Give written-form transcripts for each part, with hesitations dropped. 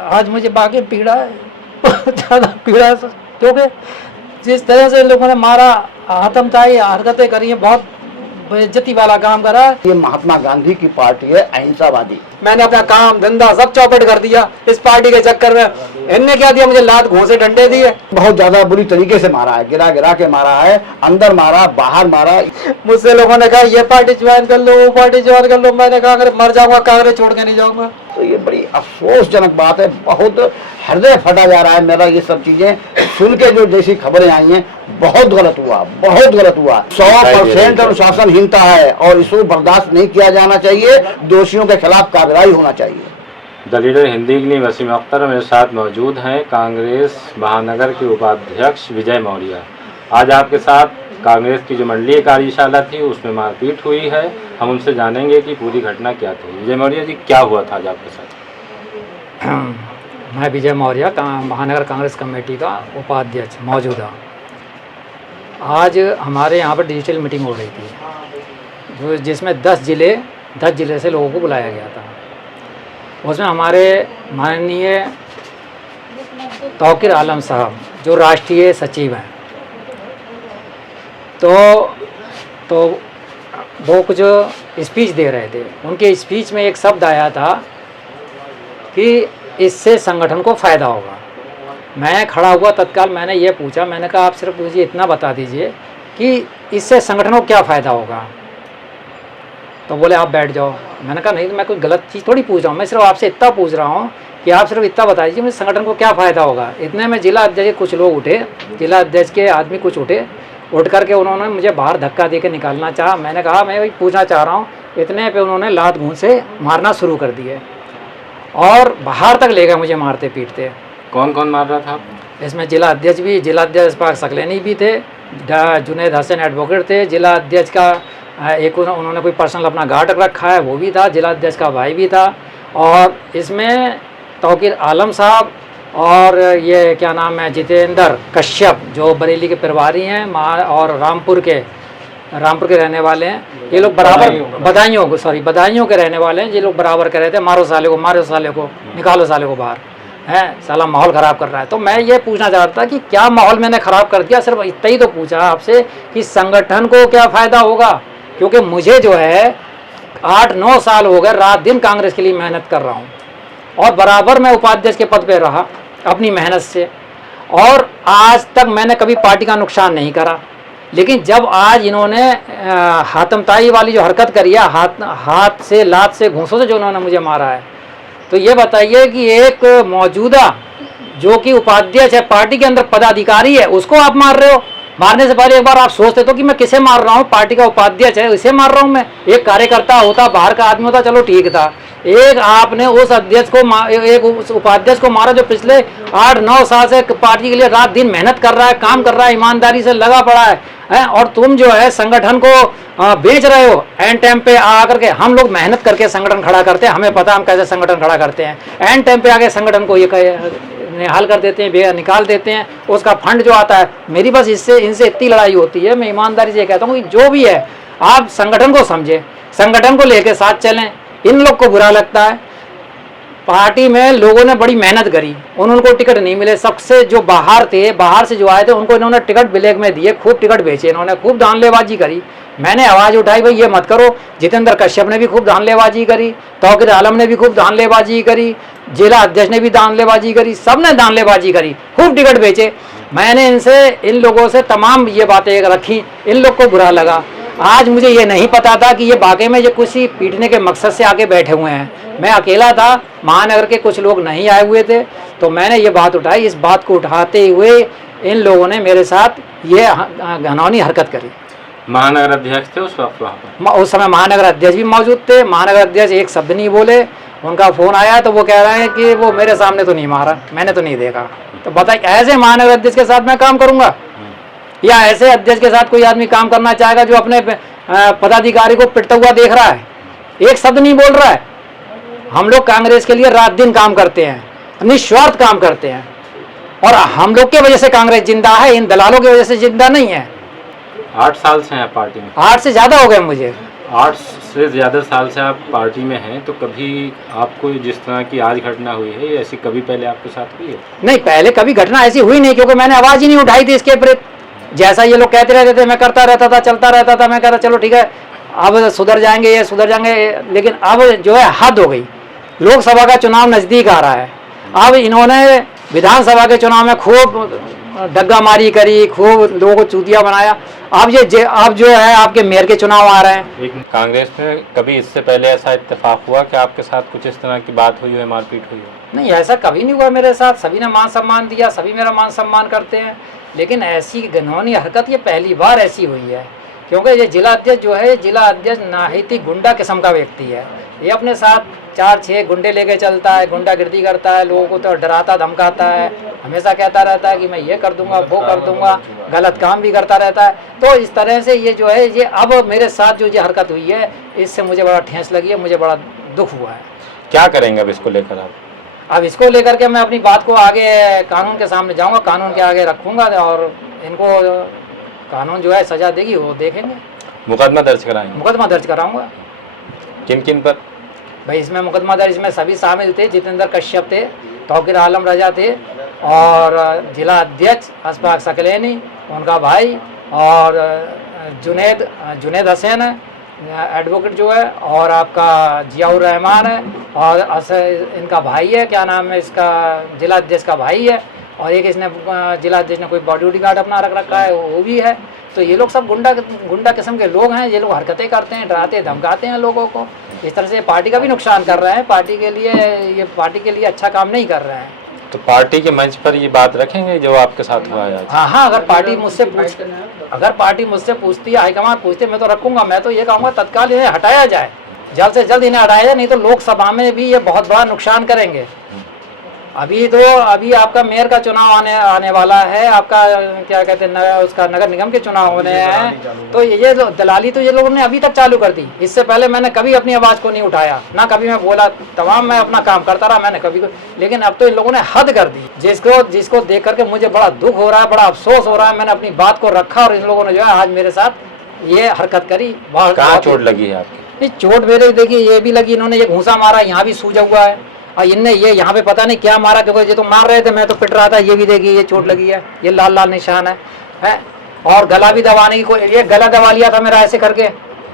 आज मुझे बाकी पीड़ा है, बहुत ज़्यादा पीड़ा है सर, क्योंकि जिस तरह से इन लोगों ने मारा, आतंकवादी हरकतें करी हैं, बहुत बेइज्जती वाला काम करा है। ये महात्मा गांधी की पार्टी है, अहिंसावादी। मैंने अपना काम धंधा सब चौपट कर दिया इस पार्टी के चक्कर में। इनने क्या दिया मुझे, लात घूंसे डंडे दिए। बहुत ज्यादा बुरी तरीके से मारा है, गिरा गिरा के मारा है, अंदर मारा, बाहर मारा। मुझसे लोगों ने कहा ये पार्टी ज्वाइन कर लो, वो पार्टी ज्वाइन कर लो। मैंने कहा अगर मर जाऊंगा कांग्रेस छोड़ के नहीं जाऊंगा। तो ये बड़ी अफसोसजनक बात है, बहुत हृदय फटा जा रहा है मेरा। ये सब चीजें सुन के जो जैसी खबरें आई हैं, बहुत गलत हुआ, बहुत गलत हुआ। 100% अनुशासनहीनता है और इसको बर्दाश्त नहीं किया जाना चाहिए। दोषियों के खिलाफ कार्रवाई होना चाहिए। द लीडर हिंदी के लिए वसीम अख्तर मेरे साथ मौजूद हैं, कांग्रेस महानगर के उपाध्यक्ष विजय मौर्य। आज आपके साथ कांग्रेस की जो मंडलीय कार्यशाला थी उसमें मारपीट हुई है। हम उनसे जानेंगे कि पूरी घटना क्या थी। विजय मौर्य जी, क्या हुआ था आज आपके साथ? मैं विजय मौर्य, महानगर कांग्रेस कमेटी का उपाध्यक्ष मौजूदा। आज हमारे यहाँ पर डिजिटल मीटिंग हो रही थी, जिसमें 10 जिले से लोगों को बुलाया गया था। उसमें हमारे माननीय तौकीर आलम साहब जो राष्ट्रीय सचिव हैं, तो वो कुछ स्पीच दे रहे थे। उनके स्पीच में एक शब्द आया था कि इससे संगठन को फ़ायदा होगा। मैं खड़ा हुआ, तत्काल मैंने ये पूछा, मैंने कहा आप सिर्फ मुझे इतना बता दीजिए कि इससे संगठन को क्या फ़ायदा होगा। तो बोले आप बैठ जाओ। मैंने कहा नहीं, मैं कोई गलत चीज़ थोड़ी पूछ रहा हूँ, मैं सिर्फ आपसे इतना पूछ रहा हूँ कि आप सिर्फ इतना बता दीजिए मुझे संगठन को क्या फ़ायदा होगा। इतने में जिला अध्यक्ष के कुछ लोग उठे, जिला अध्यक्ष के आदमी कुछ उठ करके उन्होंने मुझे बाहर धक्का दे के निकालना चाहा। मैंने कहा मैं वही पूछना चाह रहा हूँ। इतने पे उन्होंने लात घूंसे मारना शुरू कर दिए और बाहर तक ले गए मुझे मारते पीटते। कौन कौन मार रहा था? इसमें जिला अध्यक्ष पाक सकलेनी भी थे, जुनैद हसन एडवोकेट थे, जिला अध्यक्ष का एक उन्होंने कोई पर्सनल अपना गार्ड रखा है वो भी था, जिला अध्यक्ष का भाई भी था, और इसमें तौकीर आलम साहब और ये क्या नाम है जितेंद्र कश्यप जो बरेली के प्रभारी हैं और रामपुर के रहने वाले हैं। ये लोग बराबर बदायूं के रहने वाले हैं। ये लोग बराबर कह रहे थे मारो साले को, निकालो साले को बाहर, है साला माहौल ख़राब कर रहा है। तो मैं ये पूछना चाह रहा था कि क्या माहौल मैंने ख़राब कर दिया। सिर्फ इतना ही तो पूछा आपसे कि संगठन को क्या फ़ायदा होगा, क्योंकि मुझे जो है 8-9 साल हो गए रात दिन कांग्रेस के लिए मेहनत कर रहा हूँ और बराबर मैं उपाध्यक्ष के पद पे रहा अपनी मेहनत से, और आज तक मैंने कभी पार्टी का नुकसान नहीं करा। लेकिन जब आज इन्होंने हाथमताई वाली जो हरकत करी है, हाथ से लात से घूंसों से जो उन्होंने मुझे मारा है, तो ये बताइए कि एक मौजूदा जो कि उपाध्यक्ष है, पार्टी के अंदर पदाधिकारी है, उसको आप मार रहे हो। मारने से पहले एक बार आप सोचते तो कि मैं किसे मार रहा हूँ, पार्टी का उपाध्यक्ष है इसे मार रहा हूँ मैं। एक कार्यकर्ता होता, बाहर का आदमी होता, चलो ठीक था। एक आपने उस अध्यक्ष को उस उपाध्यक्ष को मारा जो पिछले 8-9 साल से पार्टी के लिए रात दिन मेहनत कर रहा है, काम कर रहा है, ईमानदारी से लगा पड़ा है, और तुम जो है संगठन को बेच रहे हो। एंड टाइम पे आकर के हम लोग मेहनत करके संगठन खड़ा करते हैं, हमें पता हम कैसे संगठन खड़ा करते हैं। एंड टाइम पे आके संगठन को ये निहाल कर देते हैं, निकाल देते हैं। उसका फंड जो आता है, मेरी बस इनसे इतनी लड़ाई होती है। मैं ईमानदारी से कहता हूँ कि जो भी है आप संगठन को समझें, संगठन को लेकर साथ चलें। इन लोग को बुरा लगता है, पार्टी में लोगों ने बड़ी मेहनत करी, उनको टिकट नहीं मिले। सबसे जो बाहर थे, बाहर से जो आए थे, उनको इन्होंने टिकट ब्लैक में दिए, खूब टिकट बेचे, इन्होंने खूब धांधलेबाजी करी। मैंने आवाज़ उठाई भाई ये मत करो। जितेंद्र कश्यप ने भी खूब धांधलेबाजी करी, तौकीर आलम ने भी खूब धांधलेबाजी करी, जिला अध्यक्ष ने भी धांधलेबाजी करी, सब ने धांधलेबाजी करी, खूब टिकट बेचे। मैंने इन लोगों से तमाम ये बातें रखी, इन लोग को बुरा लगा। आज मुझे ये नहीं पता था कि ये वाकई में ये कुछ पीटने के मकसद से आके बैठे हुए हैं। मैं अकेला था, महानगर के कुछ लोग नहीं आए हुए थे, तो मैंने ये बात उठाई। इस बात को उठाते हुए इन लोगों ने मेरे साथ ये घिनौनी हरकत करी। महानगर अध्यक्ष थे उस वक्त वहाँ पर? उस समय महानगर अध्यक्ष भी मौजूद थे। महानगर अध्यक्ष एक शब्द नहीं बोले। उनका फ़ोन आया तो वो कह रहे हैं कि वो मेरे सामने तो नहीं मारा, मैंने तो नहीं देखा। तो बताइए ऐसे महानगर अध्यक्ष के साथ मैं काम करूँगा, या ऐसे अध्यक्ष के साथ कोई आदमी काम करना चाहेगा जो अपने पदाधिकारी को पिटता हुआ देख रहा है, एक शब्द नहीं बोल रहा है। हम लोग कांग्रेस के लिए रात दिन काम करते हैं, निस्वार्थ काम करते हैं, और हम लोग के वजह से कांग्रेस जिंदा है, इन दलालों की वजह से जिंदा नहीं है। 8 साल से हैं पार्टी में? 8 से ज़्यादा हो गए मुझे। 8 से ज़्यादा साल से आप पार्टी में हैं, तो कभी आपको जिस तरह की आज घटना हुई है, ये ऐसी कभी पहले आपके साथ हुई है? नहीं, पहले कभी घटना ऐसी हुई नहीं, क्योंकि मैंने आवाज़ ही नहीं उठाई थी इसके प्रति। जैसा ये लोग कहते रहते थे मैं करता रहता था, चलता रहता था। मैं कहता चलो ठीक है, अब सुधर जाएंगे, ये सुधर जाएंगे। लेकिन अब जो है हद हो गई। लोकसभा का चुनाव नज़दीक आ रहा है, अब इन्होंने विधानसभा के चुनाव में खूब डग्गा मारी करी, खूब लोगों को चूतिया बनाया। अब जो है आपके मेयर के चुनाव आ रहे हैं। एक कांग्रेस में कभी इससे पहले ऐसा इत्तेफाक हुआ कि आपके साथ कुछ इस तरह की बात हुई हो, मारपीट हुई हो? नहीं, ऐसा कभी नहीं हुआ मेरे साथ। सभी ने मान सम्मान दिया, सभी मेरा मान सम्मान करते हैं। लेकिन ऐसी घिनौनी हरकत ये पहली बार ऐसी हुई है, क्योंकि ये जिला अध्यक्ष जो है, जिला अध्यक्ष नाहिती गुंडा किस्म का व्यक्ति है। ये अपने साथ 4-6 गुंडे लेके चलता है, गुंडागिर्दी करता है, लोगों को तो डराता धमकाता है, हमेशा कहता रहता है कि मैं ये कर दूंगा, वो कर दूंगा, गलत काम भी करता रहता है। तो इस तरह से ये जो है, ये अब मेरे साथ जो ये हरकत हुई है, इससे मुझे बड़ा ठेस लगी है, मुझे बड़ा दुख हुआ है। क्या करेंगे अब इसको लेकर आप? अब इसको लेकर के मैं अपनी बात को आगे कानून के सामने जाऊंगा, कानून के आगे रखूंगा, और इनको कानून जो है सजा देगी वो देखेंगे। मुकदमा दर्ज कराएंगे? मुकदमा दर्ज कराऊंगा। किन किन पर? भाई इसमें मुकदमा दर्ज, इसमें सभी शामिल थे। जितेंद्र कश्यप थे, तौकीर आलम रजा थे, और जिला अध्यक्ष अशफाक सकलैनी, उनका भाई, और जुनेद हसैन है एडवोकेट जो है, और आपका जियाउर रहमान है, और इनका भाई है, क्या नाम है इसका, जिला अध्यक्ष का भाई है, और एक इसने जिला अध्यक्ष ने कोई बॉडी गार्ड अपना रख रखा है, वो भी है। तो ये लोग सब गुंडा किस्म के लोग हैं। ये लोग हरकतें करते हैं, डराते धमकाते हैं लोगों को। इस तरह से पार्टी का भी नुकसान कर रहे हैं। पार्टी के लिए अच्छा काम नहीं कर रहे हैं। तो पार्टी के मंच पर ये बात रखेंगे जो आपके साथ हुआ है आज? हाँ, अगर पार्टी मुझसे पूछती है, हाईकमान पूछती है, मैं तो रखूंगा। मैं तो ये कहूँगा तत्काल इन्हें हटाया जाए, जल्द से जल्द इन्हें हटाया जाए, नहीं तो लोकसभा में भी ये बहुत बड़ा नुकसान करेंगे। अभी आपका मेयर का चुनाव आने वाला है, आपका क्या कहते हैं उसका नगर निगम के चुनाव होने हैं। तो ये दलाली तो ये लोगों ने अभी तक चालू कर दी। इससे पहले मैंने कभी अपनी आवाज़ को नहीं उठाया, ना कभी मैं बोला, तमाम मैं अपना काम करता रहा, मैंने कभी। लेकिन अब तो इन लोगों ने हद कर दी, जिसको देख करके मुझे बड़ा दुख हो रहा है, बड़ा अफसोस हो रहा है। मैंने अपनी बात को रखा और इन लोगों ने जो है आज मेरे साथ ये हरकत करी। कहाँ चोट लगी है आपकी? नहीं, चोट मेरे देखिए ये भी लगी, इन्होंने ये घूंसा मारा, यहाँ भी सूजा हुआ है, और इनने ये यहाँ पे पता नहीं क्या मारा, क्योंकि ये तो मार रहे थे, मैं तो पिट रहा था। ये भी देखिए ये चोट लगी है, ये लाल लाल निशान है। और गला भी दबाने की कोई, ये गला दबा लिया था मेरा ऐसे करके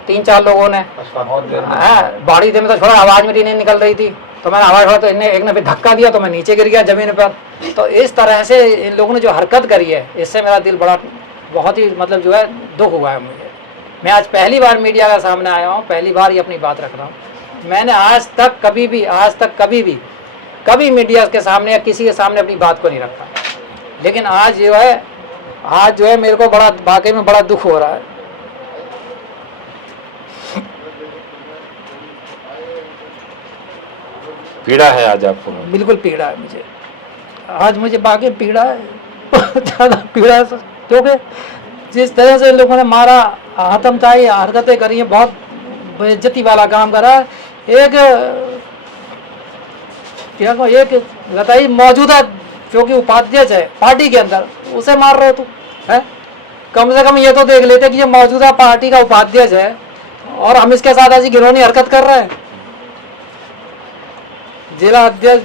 3-4 लोगों ने। बाड़ी थे में तो थोड़ा आवाज़ मेरी नहीं निकल रही थी, तो मैंने आवाज़ छोड़ा, तो एक ने फिर धक्का दिया, तो मैं नीचे गिर गया ज़मीन पर। तो इस तरह से इन लोगों ने जो हरकत करी है, इससे मेरा दिल बड़ा बहुत ही मतलब जो है दुख हुआ है मुझे। मैं आज पहली बार मीडिया के सामने आया हूँ, पहली बार ये अपनी बात रख रहा हूँ। मैंने आज तक कभी मीडिया के सामने या किसी के सामने अपनी बात को नहीं रखा। लेकिन आज जो है मेरे को बड़ा वाकई में बड़ा दुख हो रहा है। पीड़ा है आज आपको? बिल्कुल पीड़ा है मुझे, आज मुझे वाकई पीड़ा है, बहुत ज़्यादा पीड़ा है। क्योंकि जिस तरह से इन लोगों ने मारा, आतंकवादी हरकतें करी हैं, बहुत बेइज्जती वाला काम करा। एक बताइए, मौजूदा जो कि उपाध्यक्ष है पार्टी के अंदर, उसे मार रहे हो तुम, है? कम से कम ये तो देख लेते कि ये मौजूदा पार्टी का उपाध्यक्ष है और हम इसके साथ ऐसी घिनौनी हरकत कर रहे हैं। जिला अध्यक्ष,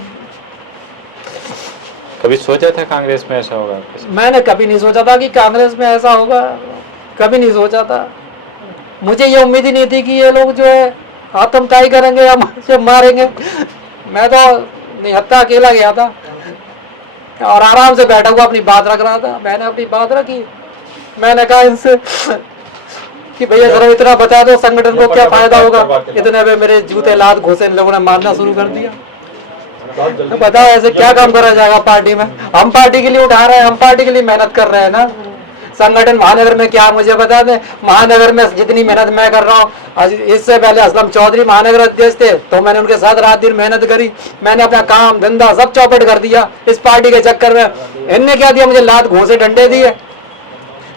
कभी सोचा था कांग्रेस में ऐसा होगा? मैंने कभी नहीं सोचा था कि कांग्रेस में ऐसा होगा, कभी नहीं सोचा था। मुझे ये उम्मीद ही नहीं थी कि ये लोग जो है आतंकवादी करेंगे या मुझे मारेंगे। मैं तो निहत्था अकेला गया था और आराम से बैठा हुआ अपनी बात रख रहा था। मैंने अपनी बात रखी, मैंने कहा इनसे कि भैया जरा इतना बता दो संगठन को क्या फायदा होगा। इतने में मेरे जूते लात घुसे, इन लोगों ने मारना शुरू कर दिया। तो बताओ ऐसे क्या काम करा जाएगा पार्टी में? हम पार्टी के लिए उठा रहे हैं, हम पार्टी के लिए मेहनत कर रहे हैं ना। संगठन महानगर में क्या, मुझे बता दें, महानगर में जितनी मेहनत मैं कर रहा हूँ, इससे पहले असलम चौधरी महानगर अध्यक्ष थे तो मैंने उनके साथ रात दिन मेहनत करी। मैंने अपना काम धंधा सब चौपट कर दिया इस पार्टी के चक्कर में। इनने क्या दिया मुझे? लात घूंसे डंडे दिए।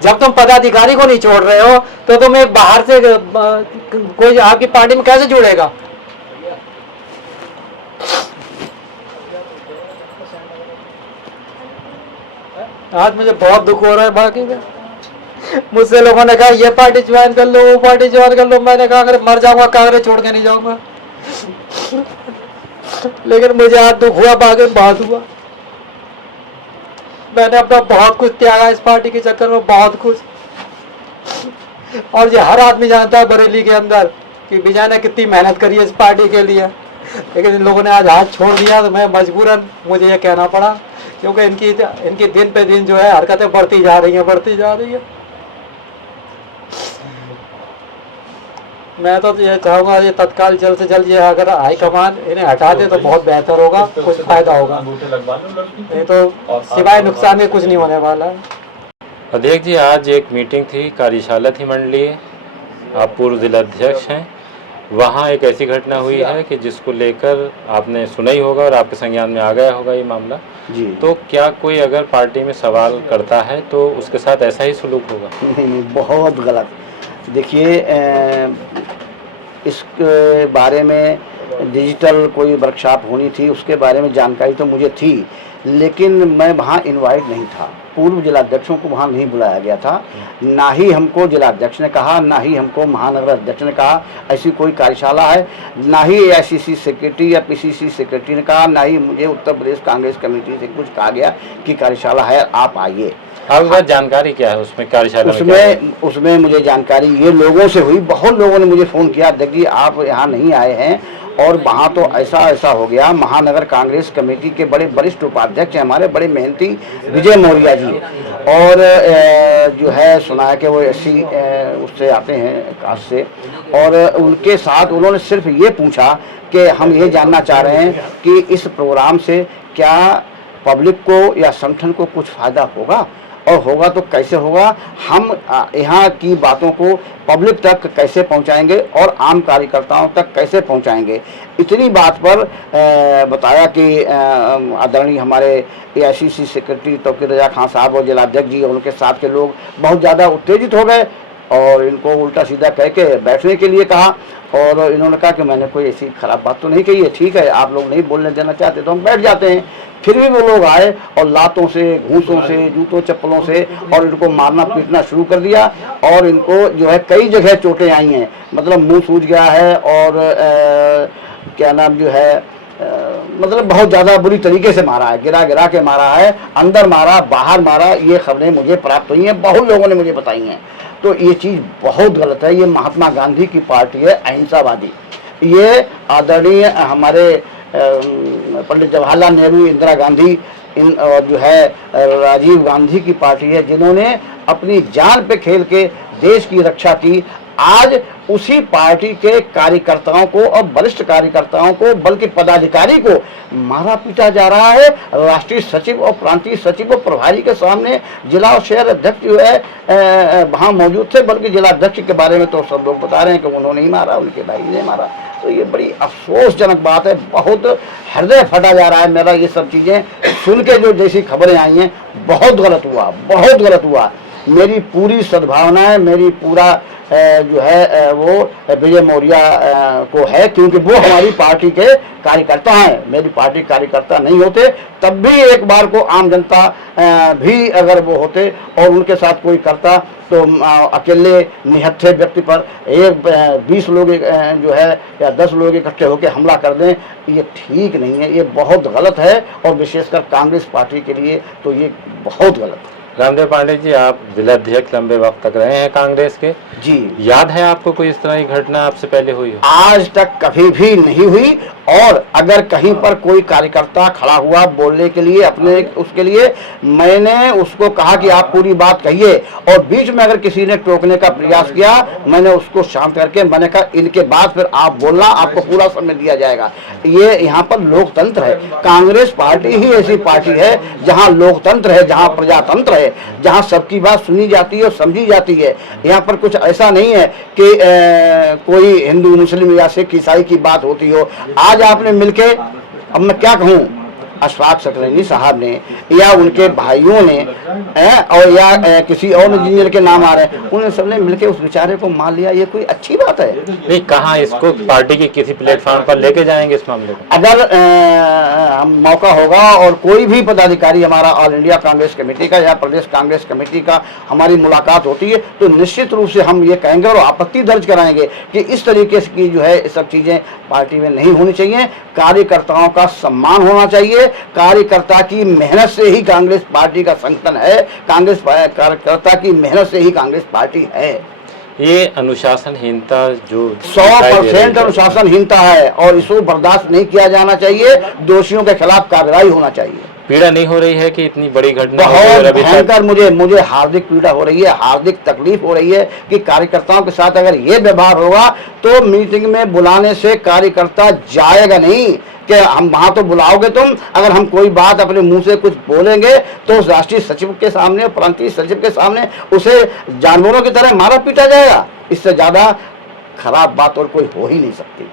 जब तुम पदाधिकारी को नहीं छोड़ रहे हो तो तुम एक बाहर से कोई आपकी पार्टी में कैसे जुड़ेगा? आज मुझे बहुत दुख हो रहा है बाकी का। मुझसे लोगों ने कहा ये पार्टी ज्वाइन कर लो, वो पार्टी ज्वाइन कर लो। मैंने कहा अगर मर जाऊंगा कांग्रेस छोड़ के नहीं जाऊंगा। लेकिन मुझे आज दुख हुआ, बहुत हुआ। मैंने अपना बहुत कुछ त्यागा इस पार्टी के चक्कर में, बहुत कुछ। और ये हर आदमी जानता है बरेली के अंदर कि विजय ने कितनी मेहनत करी है इस पार्टी के लिए। लेकिन इन लोगों ने आज हाथ छोड़ दिया तो मैं मजबूरन मुझे ये कहना पड़ा, क्योंकि इनकी दिन पे दिन जो है हरकतें बढ़ती जा रही हैं। मैं तो ये चाहूँगा ये तत्काल जल्द से जल्द ये अगर हाईकमान इन्हें हटा दे तो बहुत बेहतर होगा, कुछ फायदा होगा। नहीं तो सिवाय नुकसान के कुछ नहीं होने वाला है। अध्यक्ष जी, आज एक मीटिंग थी, कार्यशाला थी मंडलीय, आप पूर्व जिलाध्यक्ष हैं। वहाँ एक ऐसी घटना हुई है कि जिसको लेकर आपने सुना ही होगा और आपके संज्ञान में आ गया होगा ये मामला जी। तो क्या कोई अगर पार्टी में सवाल करता है तो उसके साथ ऐसा ही सलूक होगा? नहीं, बहुत गलत। देखिए, इसके बारे में डिजिटल कोई वर्कशॉप होनी थी, उसके बारे में जानकारी तो मुझे थी, लेकिन मैं वहाँ इनवाइट नहीं था। पूर्व जिलाध्यक्षों को वहाँ नहीं बुलाया गया था। ना ही हमको जिलाध्यक्ष ने कहा, ना ही हमको महानगर अध्यक्ष ने कहा ऐसी कोई कार्यशाला है, ना ही AICC सेक्रेटरी या PCC सेक्रेटरी ने कहा, ना ही मुझे उत्तर प्रदेश कांग्रेस कमेटी से कुछ कहा गया कि कार्यशाला है, आप आइए। आपके पास जानकारी क्या है उसमें, कार्यशाला उसमें मुझे जानकारी ये लोगों से हुई। बहुत लोगों ने मुझे फ़ोन किया, देखिए आप यहाँ नहीं आए हैं, और वहाँ तो ऐसा हो गया। महानगर कांग्रेस कमेटी के बड़े वरिष्ठ उपाध्यक्ष हैं हमारे, बड़े मेहनती विजय मौर्य जी, और जो है सुना है कि वो SC उससे आते हैं कास्ट से, और उनके साथ उन्होंने सिर्फ ये पूछा कि हम ये जानना चाह रहे हैं कि इस प्रोग्राम से क्या पब्लिक को या संगठन को कुछ फ़ायदा होगा, और होगा तो कैसे होगा, हम यहाँ की बातों को पब्लिक तक कैसे पहुँचाएंगे और आम कार्यकर्ताओं तक कैसे पहुँचाएंगे। इतनी बात पर बताया कि आदरणीय हमारे AICC सेक्रेटरी तौकीर रजा खान साहब और जिलाध्यक्ष जी और उनके साथ के लोग बहुत ज़्यादा उत्तेजित हो गए और इनको उल्टा सीधा कह के बैठने के लिए कहा, और इन्होंने कहा कि मैंने कोई ऐसी ख़राब बात तो नहीं कही है, ठीक है आप लोग नहीं बोलने देना चाहते तो हम बैठ जाते हैं। फिर भी वो लोग आए और लातों से, घूंसों से, जूतों चप्पलों से और इनको मारना पीटना शुरू कर दिया, और इनको जो है कई जगह चोटें आई हैं, मतलब मुंह सूज गया है, और क्या नाम जो है मतलब बहुत ज़्यादा बुरी तरीके से मारा है, गिरा के मारा है, अंदर मारा, बाहर मारा। ये खबरें मुझे प्राप्त हुई हैं, बहुत लोगों ने मुझे बताई हैं। तो ये चीज़ बहुत गलत है। ये महात्मा गांधी की पार्टी है, अहिंसावादी। ये आदरणीय हमारे पंडित जवाहरलाल नेहरू, इंदिरा गांधी, और जो है राजीव गांधी की पार्टी है, जिन्होंने अपनी जान पे खेल के देश की रक्षा की। आज उसी पार्टी के कार्यकर्ताओं को और वरिष्ठ कार्यकर्ताओं को, बल्कि पदाधिकारी को मारा पीटा जा रहा है। राष्ट्रीय सचिव और प्रांतीय सचिव और प्रभारी के सामने जिला और शहर अध्यक्ष जो है वहाँ मौजूद थे, बल्कि जिला अध्यक्ष के बारे में तो सब लोग बता रहे हैं कि उन्होंने ही मारा, उनके भाई ने मारा। तो ये बड़ी अफसोसजनक बात है, बहुत हृदय फटा जा रहा है मेरा। ये सब चीज़ें सुन के जो जैसी खबरें आई हैं, बहुत गलत हुआ, बहुत गलत हुआ। मेरी पूरी सद्भावना है, मेरी पूरा जो है वो विजय मौर्य को है, क्योंकि वो हमारी पार्टी के कार्यकर्ता हैं। मेरी पार्टी कार्यकर्ता नहीं होते तब भी एक बार को आम जनता भी अगर वो होते और उनके साथ कोई करता तो अकेले निहत्थे व्यक्ति पर 20 लोग जो है या 10 लोग इकट्ठे होकर हमला कर दें, ये ठीक नहीं है, ये बहुत गलत है, और विशेषकर कांग्रेस पार्टी के लिए तो ये बहुत गलत है। रामदेव पांडे जी, आप जिलाध्यक्ष लंबे वक्त तक रहे हैं कांग्रेस के जी। याद है आपको कोई इस तरह की घटना आपसे पहले हुई हो? आज तक कभी भी नहीं हुई, और अगर कहीं पर कोई कार्यकर्ता खड़ा हुआ बोलने के लिए अपने उसके लिए, मैंने उसको कहा कि आप पूरी बात कहिए, और बीच में अगर किसी ने टोकने का प्रयास किया, मैंने उसको शांत करके मैंने कहा इनके बाद फिर आप बोलना, आपको पूरा समय दिया जाएगा। ये यहाँ पर लोकतंत्र है, कांग्रेस पार्टी ही ऐसी पार्टी है जहाँ लोकतंत्र है, जहाँ प्रजातंत्र है, जहाँ सबकी बात सुनी जाती है और समझी जाती है। यहाँ पर कुछ ऐसा नहीं है कि कोई हिंदू मुस्लिम या सिख ईसाई की बात होती हो। आज आपने मिलके, अब मैं क्या कहूँ, अशफाक सकलैनी साहब ने या उनके भाइयों ने और या किसी और इंजीनियर के नाम आ रहे हैं, उन्होंने सबने मिलकर उस बेचारे को मार लिया, ये कोई अच्छी बात है? नहीं, कहाँ इसको पार्टी के किसी प्लेटफॉर्म पर लेके जाएंगे इस मामले को? अगर मौका होगा और कोई भी पदाधिकारी हमारा ऑल इंडिया कांग्रेस कमेटी का या प्रदेश कांग्रेस कमेटी का हमारी मुलाकात होती है तो निश्चित रूप से हम ये कहेंगे और आपत्ति दर्ज कराएंगे कि इस तरीके की जो है सब चीजें पार्टी में नहीं होनी चाहिए। कार्यकर्ताओं का सम्मान होना चाहिए। कार्यकर्ता की मेहनत से ही कांग्रेस पार्टी का संगठन है, कांग्रेस कार्यकर्ता की मेहनत से ही कांग्रेस पार्टी है। ये अनुशासनहीनता जो 100% अनुशासनहीनता है और इसको बर्दाश्त नहीं किया जाना चाहिए। दोषियों के खिलाफ कार्रवाई होना चाहिए। पीड़ा नहीं हो रही है कि इतनी बड़ी घटना बहुत भयंकर मुझे हार्दिक पीड़ा हो रही है, हार्दिक तकलीफ हो रही है कि कार्यकर्ताओं के साथ अगर ये व्यवहार होगा तो मीटिंग में बुलाने से कार्यकर्ता जाएगा नहीं कि हम वहां तो बुलाओगे तुम, अगर हम कोई बात अपने मुंह से कुछ बोलेंगे तो उस राष्ट्रीय सचिव के सामने, प्रांतीय सचिव के सामने उसे जानवरों की तरह मारा पीटा जाएगा। इससे ज्यादा खराब बात और कोई हो ही नहीं सकती।